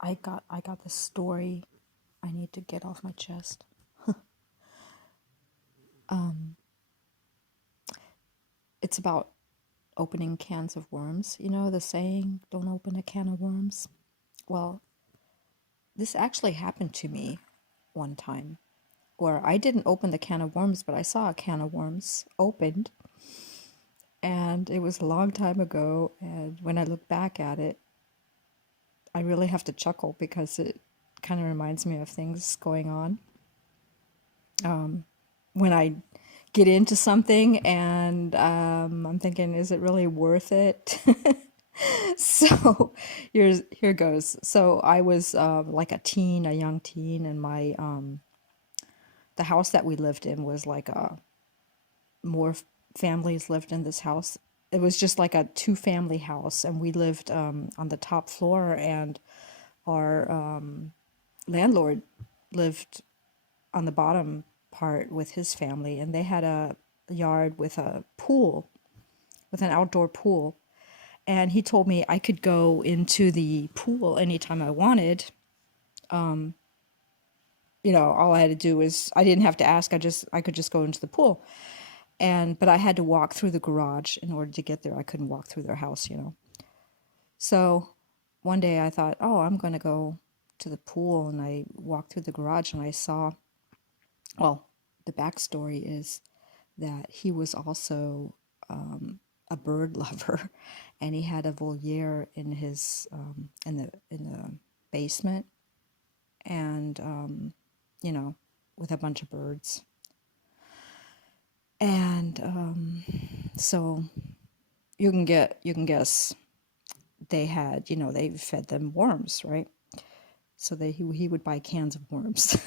I got this story I need to get off my chest. Um, it's about opening cans of worms. You know the saying, don't open a can of worms? Well, this actually happened to me one time where I didn't open the can of worms, but I saw a can of worms opened, and it was a long time ago. And when I look back at it, I really have to chuckle because it kind of reminds me of things going on. When I get into something and I'm thinking, is it really worth it? So here goes. So I was like a young teen, and my the house that we lived in was like more families lived in this house. It was just like a two-family house, and we lived on the top floor, and our landlord lived on the bottom part with his family, and they had a yard with a pool, with an outdoor pool. And he told me I could go into the pool anytime I wanted. All I had to do was, I didn't have to ask. I could just go into the pool. But I had to walk through the garage in order to get there. I couldn't walk through their house. So one day I thought, oh, I'm going to go to the pool, and I walked through the garage and I saw, well, the backstory is that he was also a bird lover, and he had a voliere in his in the basement, and with a bunch of birds. And so you can guess they fed them worms, right? So he would buy cans of worms.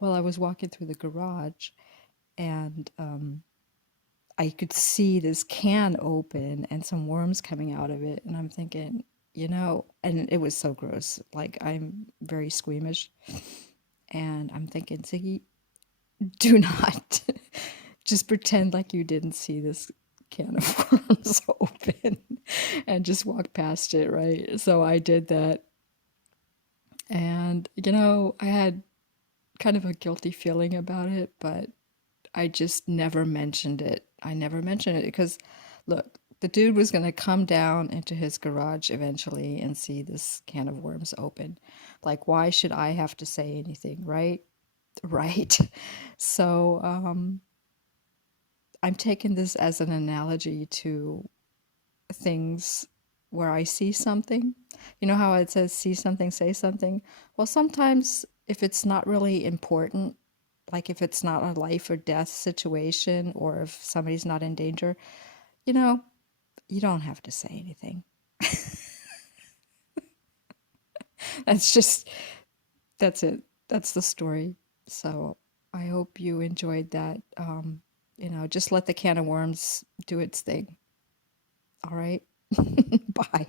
Well, I was walking through the garage, and I could see this can open and some worms coming out of it. And I'm thinking, and it was so gross. Like, I'm very squeamish. And I'm thinking, Ziggy, do not just pretend like you didn't see this can of worms open and just walk past it, right? So I did that. And, I had kind of a guilty feeling about it, but I just never mentioned it. I never mentioned it because, look, the dude was going to come down into his garage eventually and see this can of worms open. Like, why should I have to say anything, right? Right. So I'm taking this as an analogy to things where I see something. You know how it says, see something, say something? Well, sometimes if it's not really important, like if it's not a life or death situation, or if somebody's not in danger, you know, you don't have to say anything. That's just, that's it. That's the story. So I hope you enjoyed that. Just let the can of worms do its thing. All right. Bye.